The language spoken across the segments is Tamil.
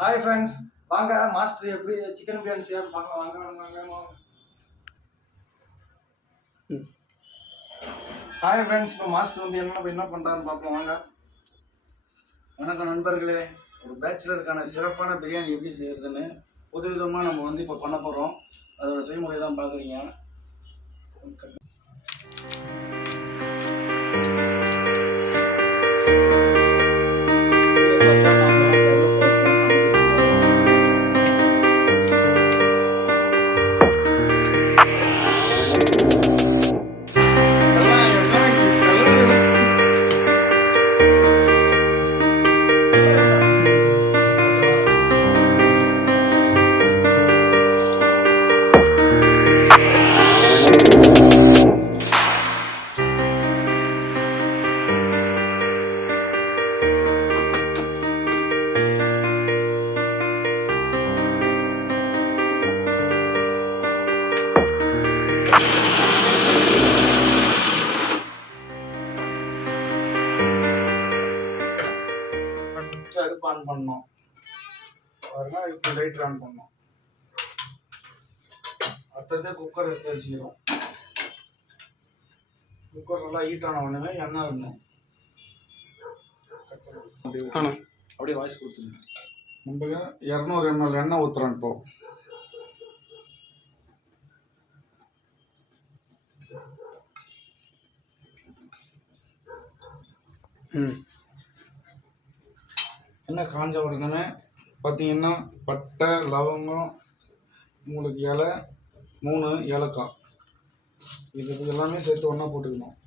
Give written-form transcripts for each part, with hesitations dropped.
ஹாய் ஃப்ரெண்ட்ஸ், வாங்க மாஸ்டர் எப்படி சிக்கன் பிரியாணி செய்ய பார்க்கலாம். வாங்க வாங்க வாங்க. ஹாய் ஃப்ரெண்ட்ஸ், இப்போ மாஸ்டர் வந்து என்ன பண்ணுறாருன்னு பார்க்கலாம் வாங்க. வணக்கம் நண்பர்களே. ஒரு பேச்சுலருக்கான சிறப்பான பிரியாணி எப்படி செய்யறதுன்னு புதுவிதமாக நம்ம வந்து இப்போ பண்ண போகிறோம். அதோட செய்முறை தான் பார்க்குறீங்க. அடுப்பு ஆன் பண்ணோம் பாருங்க. இப்போ லைட் ஆன் பண்ணோம். அடுத்தது குக்கர் எடுத்து வச்சுக்கிறோம். குக்கர் நல்லா ஹீட் ஆன உடனே எண்ணெய் வேணும். அப்படியே வாய்ஸ் கொடுத்துருங்க. நம்ம 200 ml எண்ணெய் ஊற்றுறோம். இப்போ எண்ணெய் காஞ்ச உடனே பார்த்தீங்கன்னா பட்டை, லவங்கம், உங்களுக்கு இலை, 3 ஏலக்காய், இது எல்லாமே சேர்த்து ஒன்றா போட்டுக்கணும்.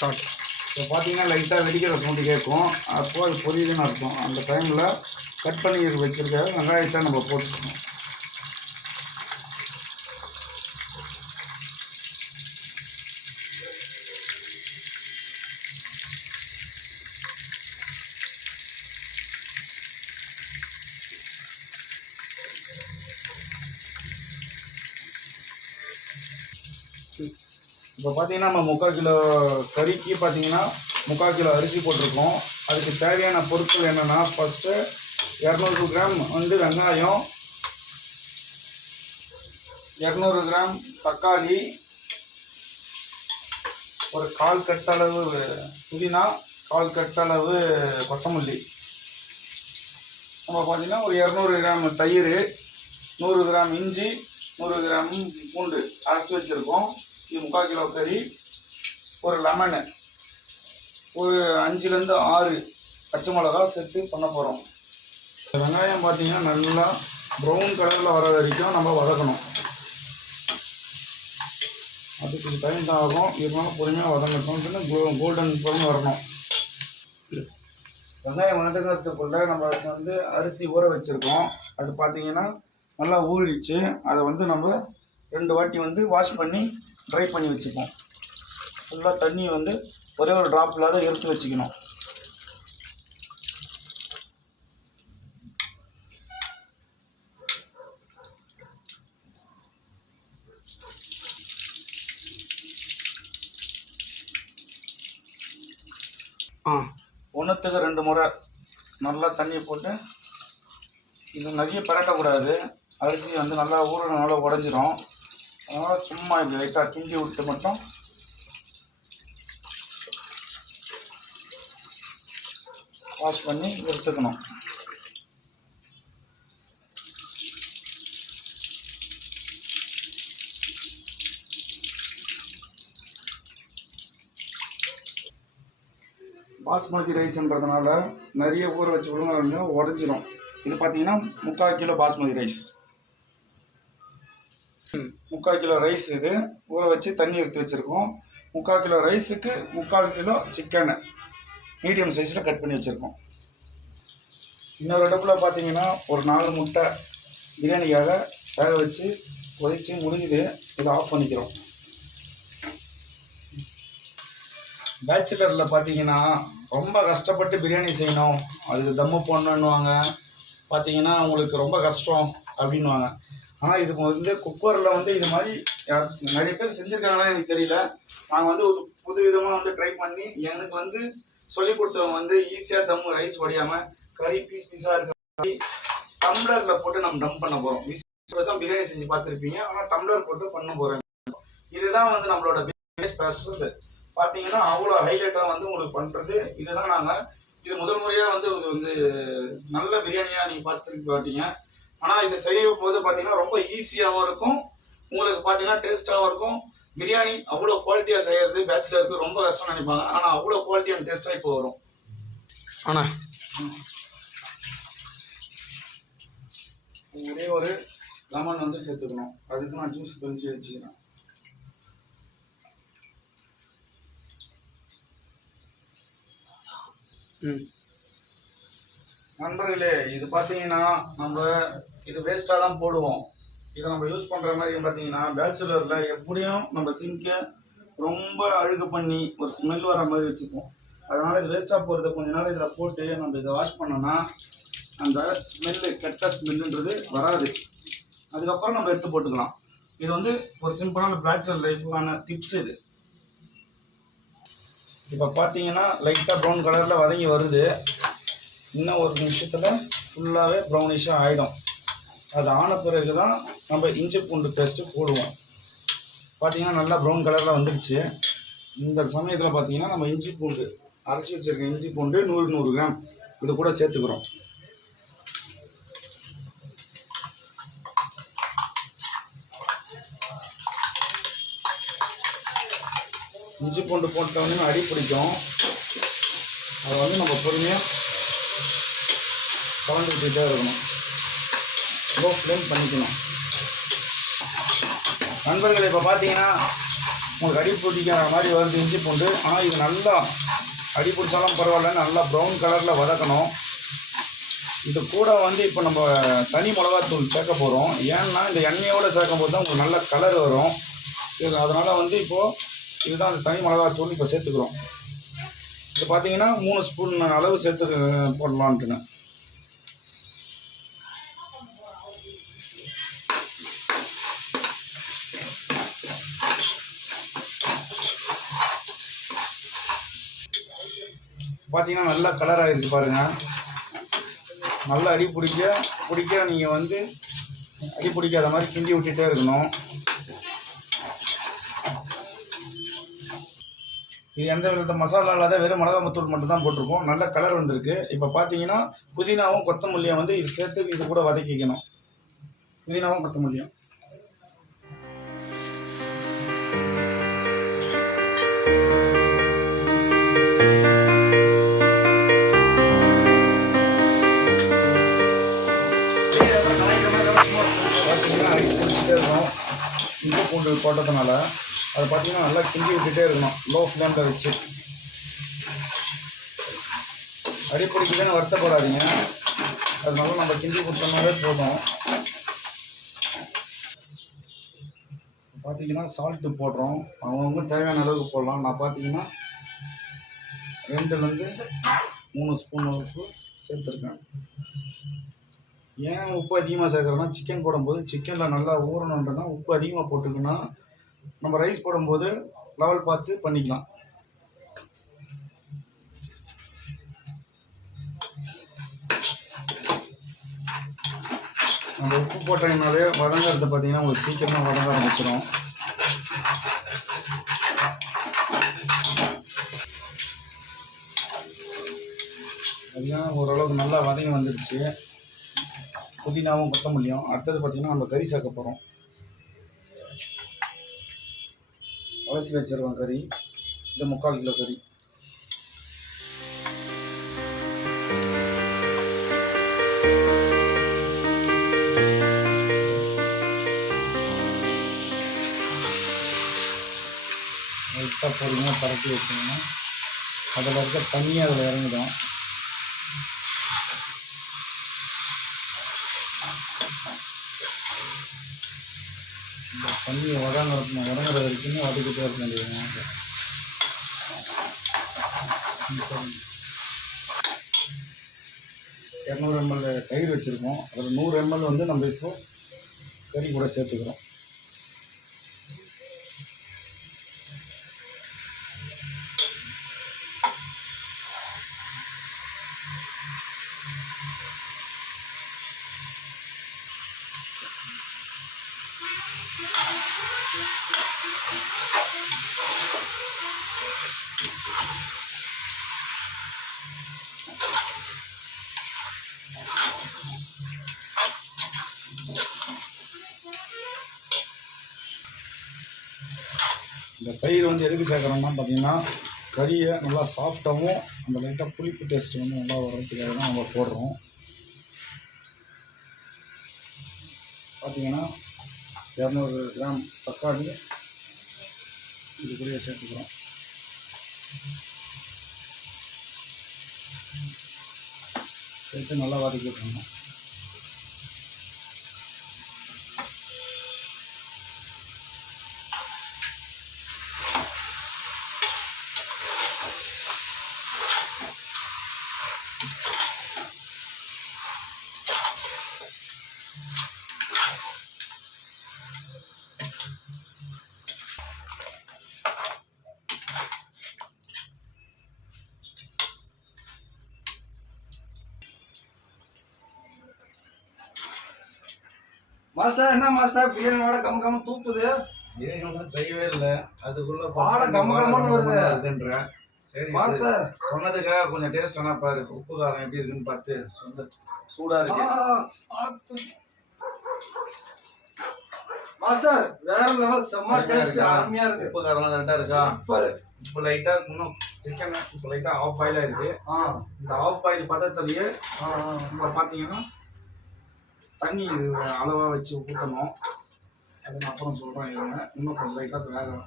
ஸ்டார்ட். இப்போ பார்த்தீங்கன்னா லைட்டாக வெடிக்கிற சவுண்டு கேட்கும். அப்போது அது பொரியுதுன்னு அர்த்தம். அந்த டைமில் கட் பண்ணி வச்சுருக்க வெங்காயத்தை நம்ம போட்டுக்கணும். இப்போ பார்த்தீங்கன்னா நம்ம 3/4 கிலோ கறிக்கு பார்த்தீங்கன்னா 3/4 கிலோ அரிசி போட்டிருக்கோம். அதுக்கு தேவையான பொருட்கள் என்னென்னா, ஃபஸ்ட்டு 200 கிராம் வந்து வெங்காயம், 200 கிராம் தக்காளி, ஒரு 1/4 கட்டளவு புதினா, 1/4 கட்டளவு கொத்தமல்லி, நம்ம பார்த்தீங்கன்னா ஒரு 200 கிராம் தயிர், 100 கிராம் இஞ்சி, 100 கிராம் பூண்டு அரைச்சி வச்சுருக்கோம். இது 3/4 கிலோ கறி. ஒரு லெமனு, ஒரு 5லேருந்து 6 பச்சை மிளகா சேர்த்து பண்ண போகிறோம். வெங்காயம் பார்த்தீங்கன்னா நல்லா ப்ரௌன் கலரில் வர வரைக்கும் நம்ம வதக்கணும். அதுக்கு டைம் தான் ஆகும். இருந்தாலும் பொறுமையாக வதங்கட்டும். கோல்டன் ப்ரௌன் வரணும். வெங்காயம் வதங்கிறதுக்குள்ளே நம்ம வந்து அரிசி ஊற வச்சுருக்கோம். அது பார்த்தீங்கன்னா நல்லா ஊறிடுச்சு. அதை வந்து நம்ம 2 வாட்டி வந்து வாஷ் பண்ணி ட்ரை பண்ணி வச்சுப்போம். ஃபுல்லாக தண்ணி வந்து ஒரே ஒரு ட்ராப் இல்லாத எடுத்து வச்சுக்கணும். ஒன்றுத்துக்கு 2 முறை நல்லா தண்ணி போட்டு, இது நிறைய பரட்டக்கூடாது. அரிசி வந்து நல்லா ஊறனால உடஞ்சிரும். அதனால் சும்மா இப்படி லைட்டாக கிண்டி விட்டு மட்டும் வாஷ் பண்ணி எடுத்துக்கணும். பாஸ்மதி ரைஸ்ன்றதுனால நிறைய ஊற வச்சு விடுங்க, உடஞ்சிரும். இது பார்த்தீங்கன்னா 3/4 kilo basmati rice. 3/4 kilo rice இது ஊற வச்சு தண்ணி எடுத்து வச்சுருக்கோம். 3/4 கிலோ ரைஸுக்கு 3/4 கிலோ சிக்கனு மீடியம் சைஸில் கட் பண்ணி வச்சுருக்கோம். இன்னொரு அடுப்பில் பார்த்தீங்கன்னா ஒரு 4 முட்டை பிரியாணிக்காக வேக வச்சு கொதித்து முடிஞ்சுது. இதை ஆஃப் பண்ணிக்கிறோம். பேச்சுலரில் பார்த்தீங்கன்னா ரொம்ப கஷ்டப்பட்டு பிரியாணி செய்யணும், அதுக்கு தம்மு போடணுன்னுவாங்க. பார்த்தீங்கன்னா உங்களுக்கு ரொம்ப கஷ்டம் அப்படின்வாங்க. ஆனால் இது வந்து குக்கரில் வந்து இது மாதிரி நிறைய பேர் செஞ்சுருக்காங்கன்னா எனக்கு தெரியல. நாங்கள் வந்து ஒரு புது விதமாக வந்து ட்ரை பண்ணி எனக்கு வந்து சொல்லி கொடுத்தவங்க வந்து ஈஸியாக தம்மு ரைஸ் வடியாமல் கறி பீஸ் பீஸாக இருக்க மாதிரி டம்ளரில் போட்டு நம்ம டம் பண்ண போகிறோம். தான் பிரியாணி செஞ்சு பார்த்துருப்பீங்க, ஆனால் டம்ளர் போட்டு பண்ண போகிறோம். இதுதான் வந்து நம்மளோட பிரியாணி ஸ்பெஷல். பார்த்தீங்கன்னா அவ்வளோ ஹைலைட்டாக வந்து உங்களுக்கு பண்ணுறது இதுதான். நாங்கள் இது முதல் முறையாக வந்து இது வந்து நல்ல பிரியாணியாக நீங்கள் பார்த்துருக்க மாட்டீங்க. ஆனால் இதை செய்யும் போது பார்த்தீங்கன்னா ரொம்ப ஈஸியாகவும் இருக்கும், உங்களுக்கு பார்த்தீங்கன்னா டேஸ்ட்டாகவும் இருக்கும். பிரியாணி அவ்வளோ குவாலிட்டியாக செய்கிறது பேச்சுலருக்கு ரொம்ப கஷ்டம் நினைப்பாங்க, ஆனால் அவ்வளோ குவாலிட்டி அண்ட் டேஸ்ட்டாக இப்போ வரும். ஆனால் ஒரே ஒரு லெமன் வந்து சேர்த்துக்கணும், அதுக்கு நான் ஜூஸ் பிழிஞ்சு வச்சுக்கிறேன். நண்பர்களே, இது பார்த்தீங்கன்னா நம்ம இது வேஸ்ட்டாக தான் போடுவோம். இதை நம்ம யூஸ் பண்ணுற மாதிரி பார்த்தீங்கன்னா பேச்சுலரில் எப்படியும் நம்ம சிங்கை ரொம்ப அழுகு பண்ணி ஒரு ஸ்மெல் வர மாதிரி வச்சுப்போம். அதனால் இது வேஸ்ட்டாக போகிறத கொஞ்ச நாள் இதில் போட்டு நம்ம இதை வாஷ் பண்ணோன்னா அந்த ஸ்மெல்லு கெட்ட ஸ்மெல்லுன்றது வராது. அதுக்கப்புறம் நம்ம எடுத்து போட்டுக்கலாம். இது வந்து ஒரு சிம்பிளான பேச்சுலர் லைஃப்க்கான டிப்ஸ் இது. இப்போ பார்த்தீங்கன்னா லைட்டாக ப்ரௌன் கலரில் வதங்கி வருது. இன்னும் ஒரு நிமிஷத்தில் ஃபுல்லாகவே ப்ரௌனிஷாக ஆகிடும். அது ஆன பிறகு தான் நம்ம இஞ்சி பூண்டு பேஸ்ட்டு போடுவோம். பார்த்தீங்கன்னா நல்லா ப்ரௌன் கலரில் வந்துடுச்சு. இந்த சமயத்தில் பார்த்தீங்கன்னா நம்ம இஞ்சி பூண்டு அரைச்சி வச்சுருக்க இஞ்சி பூண்டு 100 கிராம் இது கூட சேர்த்துக்கிறோம். இஞ்சி பூண்டு போட்டோடனே அடி பிடிக்கும். அதை வந்து நம்ம பொறுமையாக கலந்துக்கிட்டே இருக்கணும், லோ ஃப்ளேம் பண்ணிக்கணும். நண்பர்கள், இப்போ பார்த்தீங்கன்னா உங்களுக்கு அடி பிடிக்கிற மாதிரி வருது இஞ்சி பூண்டு. ஆனால் இது நல்லா அடி பிடிச்சாலும் பரவாயில்ல, நல்லா ப்ரௌன் கலரில் வதக்கணும். இது கூட வந்து இப்போ நம்ம தனி மிளகாத்தூள் சேர்க்க போகிறோம். ஏன்னா இந்த எண்ணெயோடு சேர்க்கும் போது தான் உங்களுக்கு நல்ல கலர் வரும். இது அதனால் வந்து இப்போது இதுதான் அந்த தனி மிளகாத்தூள் இப்போ சேர்த்துக்கிறோம். இது பார்த்தீங்கன்னா 3 ஸ்பூன் அளவு சேர்த்து போடலான்ட்டுங்க. பார்த்தீங்கன்னா நல்லா கலர் ஆகிருக்கு பாருங்கள். நல்லா அடி பிடிக்க நீங்கள் வந்து அடி பிடிக்காத மாதிரி கிண்டி விட்டுட்டே இருக்கணும். இது எந்த வித மசாலா இல்லாத வெறும் மிளகாத்தூள் மட்டும் தான் போட்டிருக்கோம். நல்ல கலர் வந்திருக்கு. இப்போ பார்த்தீங்கன்னா புதினாவும் கொத்தமல்லியும் வந்து இது சேர்த்து இது கூட வதக்கிக்கணும். புதினாவும் கொத்தமல்லியும் இஞ்சி பூண்டு போட்டதுனால அதை பார்த்தீங்கன்னா நல்லா கிண்டி விட்டுட்டே இருக்கணும், லோ ஃப்ளேமில் வச்சு. அடிப்படிக்குதானே வருத்தப்படாதீங்க, அதனால நம்ம கிண்டி கொடுத்தோம்னாலே போதும். பார்த்தீங்கன்னா சால்ட்டு போடுறோம், அவங்கவுங்க தேவையான அளவுக்கு போடலாம். நான் பார்த்தீங்கன்னா 2லேருந்து 3 ஸ்பூன் உப்பு சேர்த்துருக்கேன். ஏன் உப்பு அதிகமாக சேர்க்குறோன்னா சிக்கன் போடும்போது சிக்கனில் நல்லா ஊறணுன்றனா உப்பு அதிகமாக போட்டுக்குன்னா நம்ம ரைஸ் போடும்போது லெவல் பார்த்து பண்ணிக்கலாம். நம்ம உப்பு போட்டோம்னாலே வதங்கிறது பார்த்தீங்கன்னா உங்களுக்கு சீக்கிரமாக வதங்க ஆரம்பிச்சிடும். அதுதான் ஓரளவுக்கு நல்லா வதங்கி வந்துடுச்சு. புதினாவும் கொத்தமல்லியும். அடுத்தது பார்த்தீங்கன்னா நம்ம கறி சேர்க்க போகிறோம். அலசி வச்சிருக்கோம் கறி, இது 3/4 கிலோ கறி. லைட்டாக பொறுமையாக பரட்டி வச்சிங்கன்னா அதில் இருக்க தண்ணியை அதில் இறங்கிடும். இந்த தண்ணியை வதங்குற வரைக்கும் வதக்கிட்டே இருக்க வேண்டியது. 200 ml தயிர் வச்சுருக்கோம். அதில் 100 ml வந்து நம்ம இப்போ கறி கூட சேர்த்துக்கிறோம். இந்த தயிர் வந்து எதுக்கு சேர்க்குறோம்னா பார்த்தீங்கன்னா கறியை நல்லா சாஃப்டாகவும் அந்த லைட்டாக புளிப்பு டேஸ்ட் வந்து நல்லா வர்றதுக்காக தான் நம்ம போடுறோம். பார்த்தீங்கன்னா 200 கிராம் தக்காளி இது கூடயே சேர்த்துக்கிறோம். சேர்த்து நல்லா வதக்கி விட்டுறணும். மாஸ்டர் என்ன மாஸ்டர் பிரியாணி வாட கம் கம் தூக்குது. பிரியாணி செய்யவே இல்லை, அதுக்குள்ள வாட கம் கம்னு வருதுன்றேன். சரி மாஸ்டர் சொன்னதுக்காக கொஞ்சம் டேஸ்ட் வேணா பாரு, உப்பு காரம் எப்படி இருக்குன்னு பார்த்து சொந்த சூடா இருக்கு. மாஸ்டர் வேற லெவல் செம்ம டேஸ்ட் அருமையா இருக்கு. உப்பு காரம் கரெக்டா இருக்கா? சூப்பர். இப்போ லைட்டா இன்னும் சிக்கன் இப்போ லைட்டா ஆஃப் பாயிலா இருக்கு. இந்த ஆஃப் பாயில் பதத்திலேயே நம்ம பார்த்தீங்கன்னா தண்ணி அளவா வச்சு ஊற்றணும். அதை நான் அப்புறம் சொல்கிறேன். இருங்க, இன்னும் கொஞ்சம் லைட்டாக வேகணும்.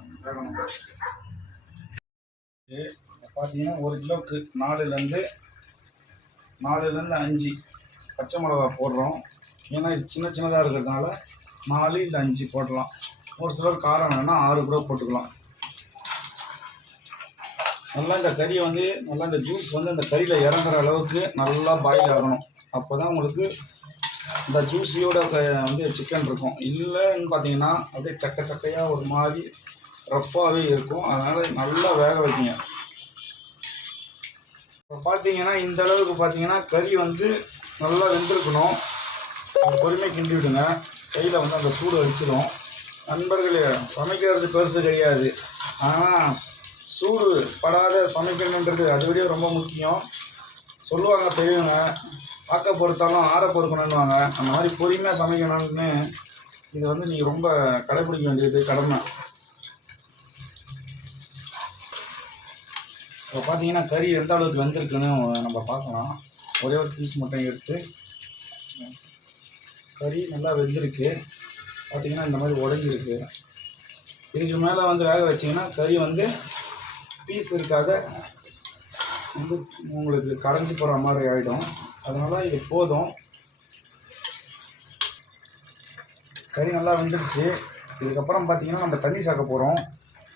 பார்த்தீங்கன்னா 1 கிலோவுக்கு 4லேருந்து 5 பச்சை மிளகா போடுறோம். ஏன்னா இது சின்னதாக இருக்கிறதுனால 4 இல்லை 5 போடலாம். ஒரு சிலர் காரம் வேணும்னா 6 கூட போட்டுக்கலாம். நல்லா இந்த கறியை வந்து நல்லா இந்த ஜூஸ் வந்து அந்த கறியில் இறங்குற அளவுக்கு நல்லா பாயில் ஆகணும். அப்போ தான் உங்களுக்கு இந்த ஜூஸியோட வந்து சிக்கன் இருக்கும். இல்லைன்னு பார்த்தீங்கன்னா அப்படியே சக்கையாக ஒரு மாதிரி ரஃப்பாகவே இருக்கும். அதனால் நல்லா வேக வைக்கிங்க. இப்போ பார்த்தீங்கன்னா இந்த அளவுக்கு பார்த்தீங்கன்னா கறி வந்து நல்லா வெந்திருக்கணும். பொறுமையை கிண்டி விடுங்க. கையில் வந்து அந்த சூடு அடிச்சிடும். நண்பர்களே, சமைக்கிறது பெருசு கிடையாது, ஆனால் சூடு படாத சமைக்கணுன்றது அதை விட ரொம்ப முக்கியம். சொல்லுவாங்க பெரியவங்க, ஆக்க பொறுத்தாலும் ஆற பொறுக்கணுன்னுவாங்க. அந்த மாதிரி பொறுமையாக சமைக்கணும்னு இது வந்து நீங்கள் ரொம்ப கடைப்பிடிக்க வேண்டியது கடமை. இப்போ பார்த்தீங்கன்னா கறி எந்த அளவுக்கு வெந்திருக்குன்னு நம்ம பார்க்கலாம். ஒரே ஒரு பீஸ் மட்டும் எடுத்து கறி நல்லா வெந்திருக்கு. பார்த்தீங்கன்னா இந்த மாதிரி உடஞ்சிருக்கு. இதுக்கு மேலே வந்து வேக வச்சிங்கன்னா கறி வந்து பீஸ் இருக்காத வந்து உங்களுக்கு கரைஞ்சி போகிற மாதிரி ஆகிடும். அதனால் இது போதும். கறி நல்லா வெந்துடுச்சு. இதுக்கப்புறம் பார்த்திங்கன்னா நம்ம தண்ணி சேர்க்க போகிறோம்.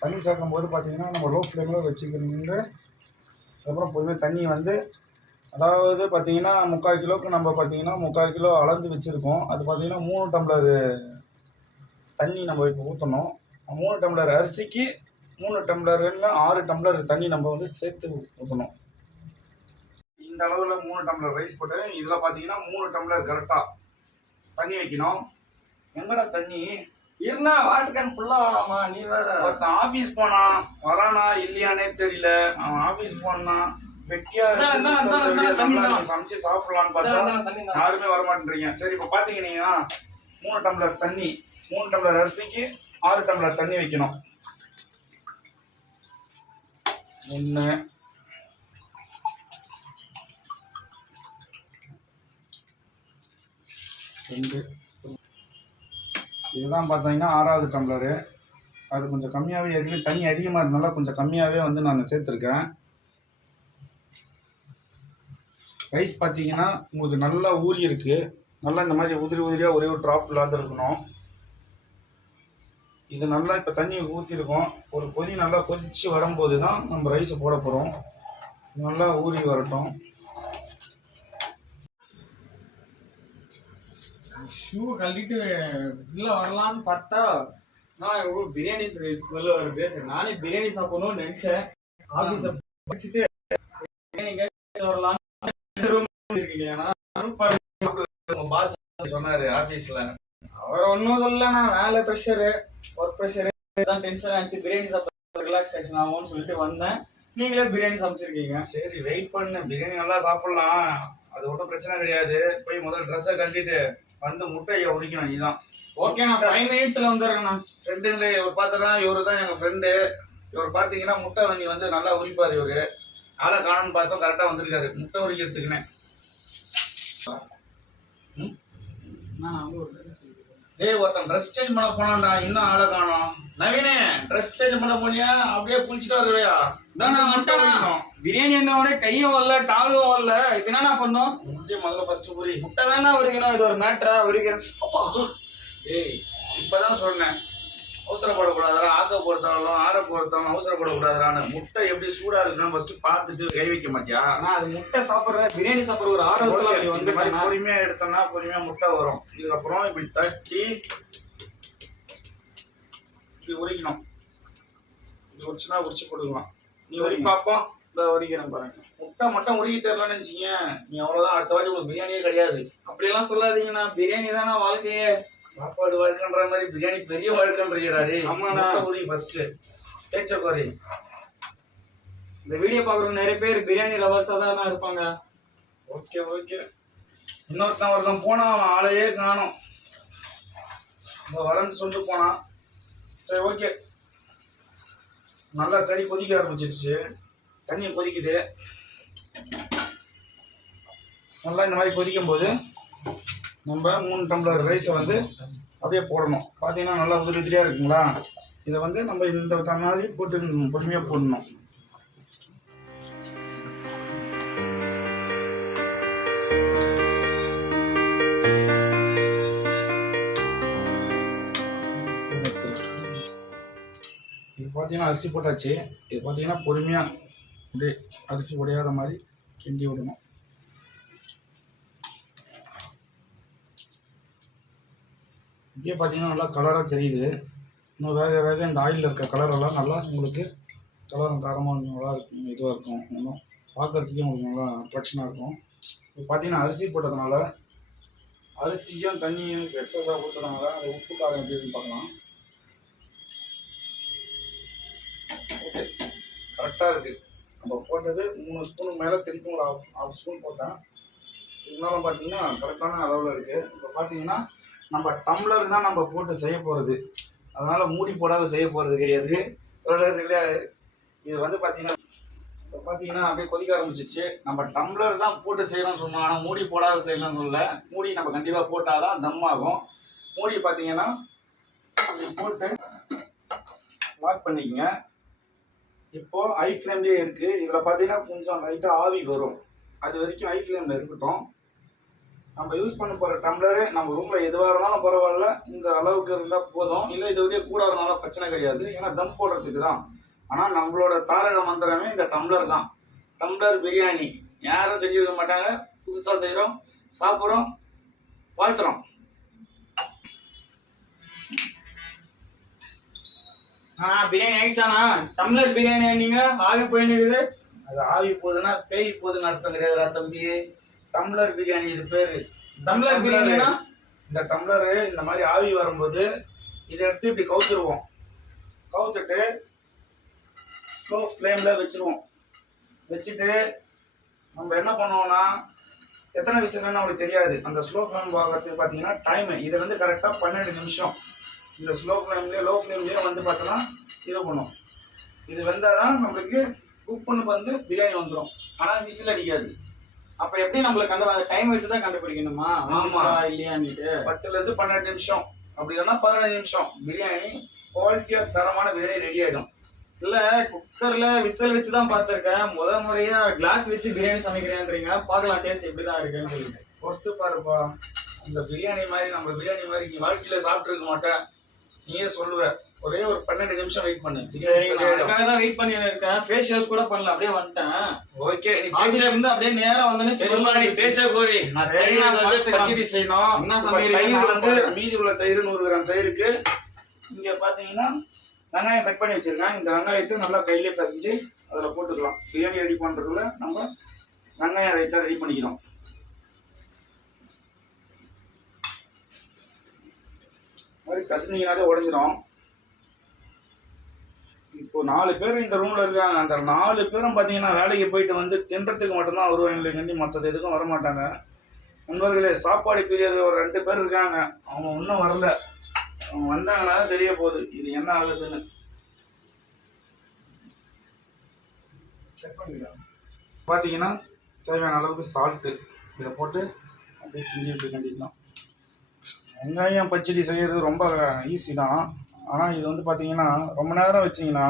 தண்ணி சேர்க்கும் போது பார்த்திங்கன்னா நம்ம லோ ஃப்ளேமில் வச்சுக்கணுங்க. அதுக்கப்புறம் பொதுவாக தண்ணி வந்து அதாவது பார்த்திங்கன்னா 3/4 கிலோவுக்கு நம்ம பார்த்திங்கன்னா 3/4 கிலோ அளந்து வச்சுருக்கோம். அது பார்த்திங்கன்னா 3 டம்ளர் தண்ணி நம்ம இப்போ ஊற்றணும். 3 டம்ளர் அரிசிக்கு 3 டம்ளர் இல்லை 6 டம்ளர் தண்ணி நம்ம வந்து சேர்த்து ஊற்றணும். இந்த அளவில் 3 டம்ளர் ரைஸ் போட்டு இதில் பார்த்தீங்கன்னா 3 டம்ளர் கரெக்டாக தண்ணி வைக்கணும். எங்கடா தண்ணி இருந்தா வாட்டுக்கன் ஃபுல்லாக வேணாமா? நீ வேற ஒருத்தன் ஆஃபீஸ் போனான், வரானா இல்லையானே தெரியல. அவன் ஆஃபீஸ் போனான், வெட்டியா சமைச்சு சாப்பிடலான்னு பார்த்தா யாருமே வரமாட்டேன்றீங்க. சரி, இப்போ பார்த்தீங்கன்னா 3 டம்ளர் தண்ணி, 3 டம்ளர் அரிசிக்கு 6 டம்ளர் தண்ணி வைக்கணும். 1 2 இதுதான் பார்த்தீங்கன்னா 6வது டம்ளரு. அது கொஞ்சம் கம்மியாகவே ஏற்கனவே தண்ணி அதிகமாக இருந்தாலும் கொஞ்சம் கம்மியாகவே வந்து நான் சேர்த்துருக்கேன். ரைஸ் பார்த்தீங்கன்னா உங்களுக்கு நல்லா ஊறி இருக்குது. நல்லா இந்த மாதிரி உதிரியாக ஒரே ஒரு ட்ராப் இல்லாத இருக்கணும். இது நல்லா இப்போ தண்ணி ஊற்றிருக்கோம். ஒரு கொதி நல்லா கொதித்து வரும்போது தான் நம்ம ரைஸை போட போகிறோம். நல்லா ஊறி வரட்டும். ஷூ கழட்டிட்டு உள்ள வரலான்னு பார்த்தா நான் எவ்வளோ பிரியாணி ஸ்மெல் வருது. சரி நானே பிரியாணி சாப்பிடணும்னு நினைச்சேன். ஆஃபீஸை படிச்சுட்டு வரலான்னு ரூம் இருக்கீங்க. உங்க பாஸ் சொன்னாரு ஆபீஸ்ல. அவர் ஒன்றும் சொல்லலண்ணா, வேலை ப்ரெஷரு, ஒர்க் ப்ரெஷரு தான் டென்ஷன் ஆச்சு. பிரியாணி சாப்பிட ரிலாக்ஸேஷன் ஆகும்னு சொல்லிட்டு வந்தேன். நீங்களே பிரியாணி சமைச்சிருக்கீங்க. சரி வெயிட் பண்ணு, பிரியாணி நல்லா சாப்பிடலாம், அது ஒன்றும் பிரச்சனை கிடையாது. போய் முதல்ல ட்ரெஸ்ஸை கழட்டிட்டு வந்து முட்டையை உடிக்கணும். நீதான் ஓகே. நான் 5 மினிட்ஸ்ல வந்துடுறேண்ணா. ஃப்ரெண்டுங்களே இவர் பார்த்தா இவரு தான் எங்க ஃப்ரெண்டு. இவர் பார்த்தீங்கன்னா முட்டை வாங்கி வந்து நல்லா உரிப்பார். இவரு ஆளை காணும்னு பார்த்தோம், கரெக்டாக வந்திருக்காரு முட்டை உரிக்கிறதுக்குன்னு. டேய் ஒருத்தன் ட்ரெஸ் சேஞ்ச் பண்ண போனான்டா, இன்னும் ஆளை காணோம். நவீனே ட்ரெஸ் சேஞ்ச் பண்ண போனியா? அப்படியே குளிச்சுட்டு வருவையா? பிரியாணி என்ன கையும் வரல காலும் வரல. இப்ப என்ன பண்ணோம்? முட்டையை முதல்ல ஃபர்ஸ்ட் புரி. முட்டை தானே உரிக்கணும். இது ஒரு மேட்டரா உரிக்கிறேன். ஏய் இப்பதான் சொன்னேன் அவசரப்படக்கூடாதா, ஆக்க பொறுத்தாலும் ஆற பொறுத்தாலும் அவசரப்படக்கூடாதான்னு. முட்டை எப்படி சூடா இருக்குன்னு ஃபர்ஸ்ட் பார்த்துட்டு கை வைக்க மாட்டியா? அது முட்டை சாப்பிட்றேன், பிரியாணி சாப்பிட்ற ஒரு ஆர்வத்துல இந்த மாதிரி பொறுமையா எடுத்தோம்னா பொறுமையா முட்டை வரும். இதுக்கப்புறம் இப்படி தட்டி இப்படி உரிக்கணும். இது உரிச்சுனா உரிச்சு போட்டுக்கலாம். நீ உரி பார்ப்போம். உரிக்கிறேன் பாருங்க. முட்டை மட்டும் உரிக்க தெரியலன்னு நினைச்சீங்க, நீ அவ்வளவுதான். அடுத்த வாட்டி உங்களுக்கு பிரியாணியே கிடையாது. அப்படியெல்லாம் சொல்லாதீங்கண்ணா, பிரியாணி தானே வாழ்க்கையே. சாப்பாடு வாழ்க்கைன்ற மாதிரி பிரியாணி பெரிய வாழ்க்கைன்றாடி. ஆமாண்ணா. உரி ஃபர்ஸ்ட் பேச்ச குறை. இந்த வீடியோ பார்க்குறவங்க நிறைய பேர் பிரியாணி லவர்ஸாக தான் இருப்பாங்க. Okay okay. ஒருத்தன் போனா அவன் ஆளையே காணும். வரேன்னு சொல்லிட்டு போனான். சரி ஓகே. நல்லா கறி கொதிக்க ஆரம்பிச்சிருச்சு, தண்ணி கொதிக்குது. நல்லா இந்த மாதிரி கொதிக்கும் போது நம்ம 3 டம்ளர் ரைஸை வந்து அப்படியே போடணும். பார்த்தீங்கன்னா நல்லா உதிரி உதிரியாக இருக்குங்களா? இதை வந்து நம்ம இந்த மாதிரி போட்டு பொறுமையாக போடணும். இது பார்த்தீங்கன்னா அரிசி போட்டாச்சு. இது பார்த்தீங்கன்னா பொறுமையாக அப்படியே அரிசி உடையாத மாதிரி கிண்டி விடணும். இப்படியே பார்த்தீங்கன்னா நல்லா கலராக தெரியுது. இன்னும் வேக வேக இந்த ஆயிலில் இருக்க கலரெல்லாம் நல்லா உங்களுக்கு கலரும் காரமாக நல்லா இருக்கும், இதுவாக இருக்கும். இன்னும் பார்க்குறதுக்கே உங்களுக்கு நல்லா அட்ராக்ஷனாக இருக்கும். இப்போ பார்த்தீங்கன்னா அரிசி போட்டதுனால, அரிசியும் தண்ணியும் எக்ஸஸாக ஊற்றுறதுனால அது உப்பு காரம் எப்படி இருக்குன்னு பார்க்கலாம். ஓகே கரெக்டாக இருக்குது. நம்ம போட்டது 3 ஸ்பூனுக்கு மேலே திருப்பி ஒரு ஹாஃப் ஸ்பூன் போட்டேன். இருந்தாலும் பார்த்தீங்கன்னா கரெக்டான அளவில் இருக்குது. இப்போ பார்த்தீங்கன்னா நம்ம டம்ளர் தான் நம்ம போட்டு செய்ய போகிறது, அதனால் மூடி போடாத செய்ய போகிறது கிடையாது. இது வந்து பார்த்தீங்கன்னா இப்போ பார்த்தீங்கன்னா அப்படியே கொதிக்க ஆரம்பிச்சிச்சு. நம்ம டம்ளர் தான் போட்டு செய்யணும்னு சொன்னோம், ஆனால் மூடி போடாத செய்யணும்னு சொல்ல. மூடி நம்ம கண்டிப்பாக போட்டால் தான் தம் ஆகும். மூடி பார்த்தீங்கன்னா அப்படி போட்டு லாக் பண்ணிக்கங்க. இப்போது ஹை ஃப்ளேம்லேயே இருக்குது. இதில் பார்த்தீங்கன்னா கொஞ்சம் லைட்டாக ஆவி வரும், அது வரைக்கும் ஹை ஃப்ளேமில் இருக்கட்டும். நம்ம யூஸ் பண்ண போகிற டம்ளரு நம்ம ரூமில் எதுவாக இருந்தாலும் பரவாயில்ல, இந்த அளவுக்கு இருந்தால் போதும். இல்லை இதை விட கூட இருந்தாலும் பிரச்சனை கிடையாது, ஏன்னா தம் போடுறதுக்கு தான். ஆனால் நம்மளோட தாரக மந்திரமே இந்த டம்ளர் தான். டம்ளர் பிரியாணி யாரும் செஞ்சுருக்க மாட்டாங்க, புதுசாக செய்கிறோம், சாப்பிட்றோம், வாழ்த்துறோம். பிரியாணி ஆயிடுச்சானா? டம்ளர் பிரியாணி நீங்க ஆவி போயின்னு. அது ஆவி போகுதுன்னா பேய் போகுதுன்னு அர்த்தம் கிடையாதுடா தம்பி. டம்ளர் பிரியாணி இது பேரு. டம்ளர் பிரியாணினா இந்த டம்ளரு இந்த மாதிரி ஆவி வரும்போது இதை எடுத்து இப்படி கவுத்துருவோம். கவுத்துட்டு ஸ்லோ ஃப்ளேமில் வச்சுருவோம். வச்சுட்டு நம்ம என்ன பண்ணுவோம்னா, எத்தனை விசில்னா அவங்களுக்கு தெரியாது. அந்த ஸ்லோ ஃப்ளேம் பார்க்கறதுக்கு பார்த்தீங்கன்னா டைமு இது வந்து கரெக்டாக 12 நிமிஷம். இந்த ஸ்லோ ஃப்ளேம்லேயே லோ ஃப்ளேம்லேயே வந்து பார்த்தோன்னா இது பண்ணும். இது வெந்தால் தான் நம்மளுக்கு குப்புன்னு வந்து பிரியாணி வந்துடும், ஆனால் விசில் அடிக்காது. அப்ப எப்படி நம்மளுக்கு டைம் வச்சு தான் கண்டுபிடிக்கணுமா? ஆமா இல்லையான்னுட்டு 10லேருந்து 12 நிமிஷம், அப்படி இல்லைன்னா 15 நிமிஷம் பிரியாணி குவாலிட்டியாக தரமான பிரியாணி ரெடி ஆகிடும். இல்ல குக்கர்ல விசில் வச்சு தான் பார்த்துருக்கேன். முறையா கிளாஸ் வச்சு பிரியாணி சமைக்கிறேன்றீங்க. பார்க்கலாம் டேஸ்ட் எப்படிதான் இருக்குன்னு சொல்லிட்டு. பொறுத்து பாருப்பா. இந்த பிரியாணி மாதிரி நம்ம பிரியாணி மாதிரி நீ வாழ்க்கையில சாப்பிட்டு இருக்க மாட்டேன், நீயே சொல்லுவ. ஒரே ஒரு 12 நிமிஷம் வெயிட் பண்ணு. சரி, நான் அதுக்காக தான் வெயிட் பண்ணி இருக்கேன். ஃபேஸ் வாஷ் கூட பண்ணல, அப்படியே வந்துட்டேன். ஓகே, நீ ஆஃபீஸ்ல இருந்து அப்படியே நேரா வந்தனே சரிமா, நீ பேச்ச கோரி. நான் தயிர் வந்து பச்சடி செய்யணும். என்ன சமையல்? தயிர் வந்து மீதி உள்ள தயிர் 100 கிராம் தயிருக்கு இங்க பாத்தீங்கன்னா வெங்காயம் கட் பண்ணி வச்சிருக்கேன். இந்த வெங்காயத்தை நல்லா கையிலே பிசைஞ்சு அதில் போட்டுக்கலாம். பிரியாணி ரெடி பண்றதுல நம்ம வெங்காயம் ரைத்தா ரெடி பண்ணிக்கிறோம். மாதிரி பிசைஞ்சிங்கனாலே உடஞ்சிரும். இப்போ 4 பேர் இந்த ரூம்ல இருக்காங்க. அந்த 4 பேரும் பார்த்தீங்கன்னா வேலைக்கு போயிட்டு வந்து தின்றதுக்கு மட்டும்தான் வருவாங்க, கண்டி மற்றது எதுக்கும் வரமாட்டாங்க. நண்பர்களே, சாப்பாடு பிரியர் ஒரு 2 பேர் இருக்காங்க. அவங்க இன்னும் வரல. அவங்க வந்தாங்கன்னா தான் தெரிய போகுது இது என்ன ஆகுதுன்னு. பார்த்தீங்கன்னா தேவையான அளவுக்கு சால்ட்டு இதை போட்டு அப்படியே கிண்டி விட்டு கண்டிக்கலாம். வெங்காயம் பச்சடி செய்கிறது ரொம்ப ஈஸி தான். ஆனால் இது வந்து பார்த்தீங்கன்னா ரொம்ப நேரம் வச்சிங்கன்னா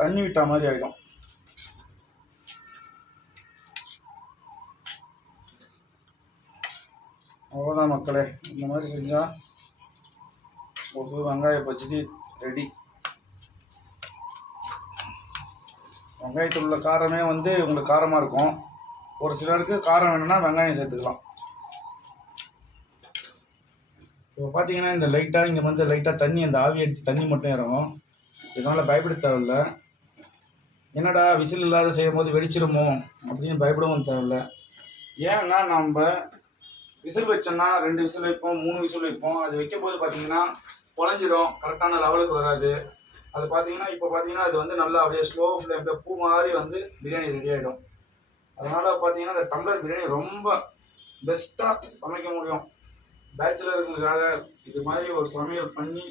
தண்ணி விட்ட மாதிரி ஆகிடும். அவ்வளோதான் மக்களே, இந்த மாதிரி செஞ்சால் ஒரு வெங்காய பச்சடி ரெடி. வெங்காயத்தில் உள்ள காரமே வந்து உங்களுக்கு காரமாக இருக்கும். ஒரு சிலருக்கு காரம் வேணும்னா வெங்காயம் சேர்த்துக்கலாம். இப்போ பார்த்தீங்கன்னா இந்த லைட்டாக இங்கே வந்து லைட்டாக தண்ணி, அந்த ஆவி அடித்து தண்ணி மட்டும் இறங்கும். இதனால் பயப்பட தேவையில்ல. என்னடா விசில் இல்லாத செய்யும் போது வெடிச்சிருமோ அப்படின்னு பயப்படவும் தேவையில்ல. ஏன்னா நம்ம விசில் வச்சோன்னா 2 விசில் வைப்போம், 3 விசில் வைப்போம். அது வைக்கும்போது பார்த்தீங்கன்னா குழஞ்சிரும், கரெக்டான லெவலுக்கு வராது. அது பார்த்தீங்கன்னா இப்போ பார்த்தீங்கன்னா அது வந்து நல்லா அப்படியே ஸ்லோ ஃப்ளேமில் பூ மாதிரி வந்து பிரியாணி ரெடி ஆகிடும். அதனால் பார்த்தீங்கன்னா இந்த டம்ளர் பிரியாணி ரொம்ப பெஸ்ட்டாக சமைக்க முடியும். பேச்சுலருங்களுக்காக இது மாதிரி ஒரு சமையல் பண்ணி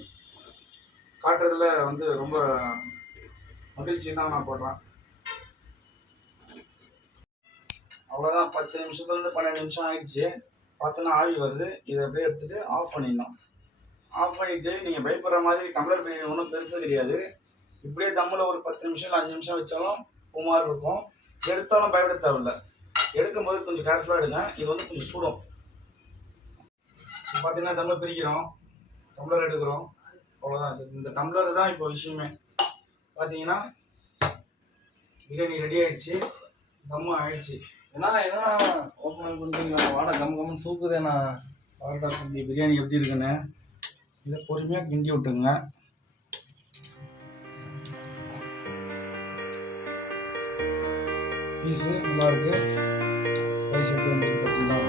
காட்டுறதுல வந்து ரொம்ப மகிழ்ச்சி தான் நான் போடுறேன். அவ்வளோதான், 10 நிமிஷத்துலேருந்து 12 நிமிஷம் ஆயிடுச்சு. பார்த்தோன்னா ஆவி வருது. இதை அப்படியே எடுத்துகிட்டு ஆஃப் பண்ணிடணும். ஆஃப் பண்ணிவிட்டு நீங்கள் பயப்படுற மாதிரி டம்ளர் பிரியாணி ஒன்றும் பெருசு கிடையாது. இப்படியே தம்மில் ஒரு 10 நிமிஷம் இல்லை 5 நிமிஷம் வச்சாலும் பூமாரி இருக்கும். எடுத்தாலும் பயப்பட தேவையில்லை. எடுக்கும்போது கொஞ்சம் கேர்ஃபுல்லாக எடுங்க. இது வந்து கொஞ்சம் சூடும். பார்த்தீங்கன்னா தம்மில் பிரிக்கிறோம், டம்ளர் எடுக்கிறோம். அவ்வளோதான். இந்த டம்ளர் தான் இப்போ விஷயமே. பார்த்தீங்கன்னா பிரியாணி ரெடி ஆகிடுச்சு, தம்மு ஆகிடுச்சு. ஏன்னா ஓப்பன் பண்ணி கொடுத்தீங்களா? வாடகை கம்மன்னு தூக்குதேண்ணா. பாருடா தம்பி பிரியாணி எப்படி இருக்குன்னு. இதை பொறுமையாக கிண்டி விட்டுருங்க. பீஸு நல்லா இருக்கு. ரைஸ் எப்படி வந்துருக்கு பார்த்தீங்களா?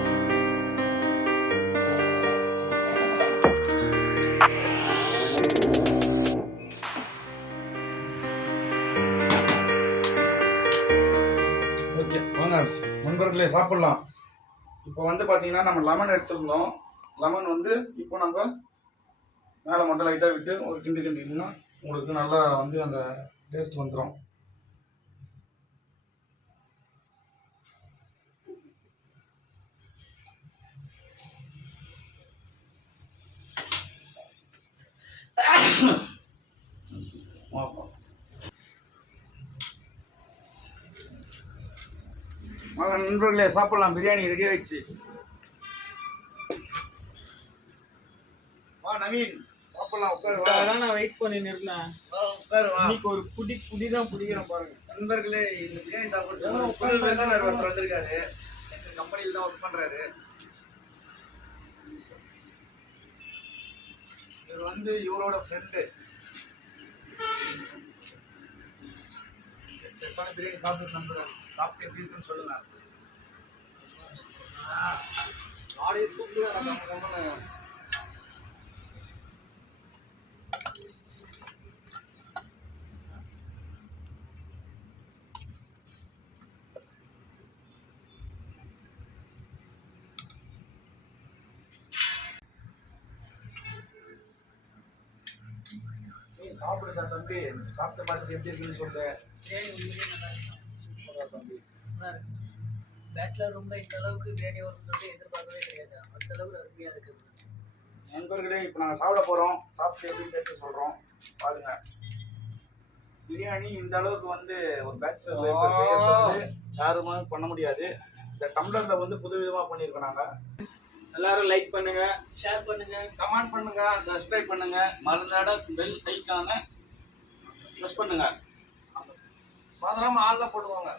ஓகே, வாங்க நண்பர்களே சாப்பிட்லாம். இப்போ வந்து பார்த்தீங்கன்னா நம்ம லெமன் எடுத்துருந்தோம். லெமன் வந்து இப்போ நம்ம மேலே மட்டும் லைட்டாக விட்டு ஒரு கிண்டிங்கன்னா உங்களுக்கு நல்லா வந்து அந்த டேஸ்ட் வந்துடும். வாங்க நண்பர்களே சாப்பிட்லாம். பிரியாணி ரெடி ஆயிடுச்சு. வா நவீன், சாப்பிடலாம். உட்காரு. அதான் நான் வெயிட் பண்ணி நிறுத்தினேன். உட்காரு. இன்னைக்கு ஒரு புடி தான் பிடிக்கிறேன் பாருங்க. நண்பர்களே, இந்த பிரியாணி சாப்பிட்றது ஒருத்தர் வந்திருக்காரு. எங்கள் கம்பெனியில் தான் ஒர்க் பண்ணுறாரு. இவர் வந்து இவரோட ஃப்ரெண்டு. பிரியாணி சாப்பிட்டு நம்புறேன். சாப்பிட்டு எப்படி இருக்குன்னு சொல்லுங்க. ஆடியோ தூக்குதான். சாப்பிடுதா தம்பி? சாப்பிட்டு பார்த்துட்டு எப்படி இருக்குன்னு சொல்லு. சூப்பரா தம்பி. பேச்சுலர் ரூம்ல இந்த அளவுக்கு பிரியாணி வரும்னு சொல்லிட்டு எதிர்பார்க்கவே கிடையாது. அந்த அளவுக்கு அருமையா இருக்குது. நண்பர்களே, இப்போ நாங்கள் சாப்பிட போகிறோம். சாப்பிட்டு எப்படி பேச சொல்கிறோம் பாருங்க. பிரியாணி இந்த அளவுக்கு வந்து ஒரு பேச்சுலர் லைஃப்ல செய்யறது வந்து யாருமே பண்ண முடியாது. இந்த டம்ளர்ல வந்து புதுவிதமாக பண்ணியிருக்கோம் நாங்கள். எல்லாரும் லைக் பண்ணுங்க, ஷேர் பண்ணுங்க. கமெண்ட் பண்ணுங்க, சப்ஸ்கிரைப் பண்ணுங்க, மறந்தாட பெல் ஐக்கான ப்ரெஸ் பண்ணுங்க. மறந்துடாம ஆள்ல போட்டுவாங்க.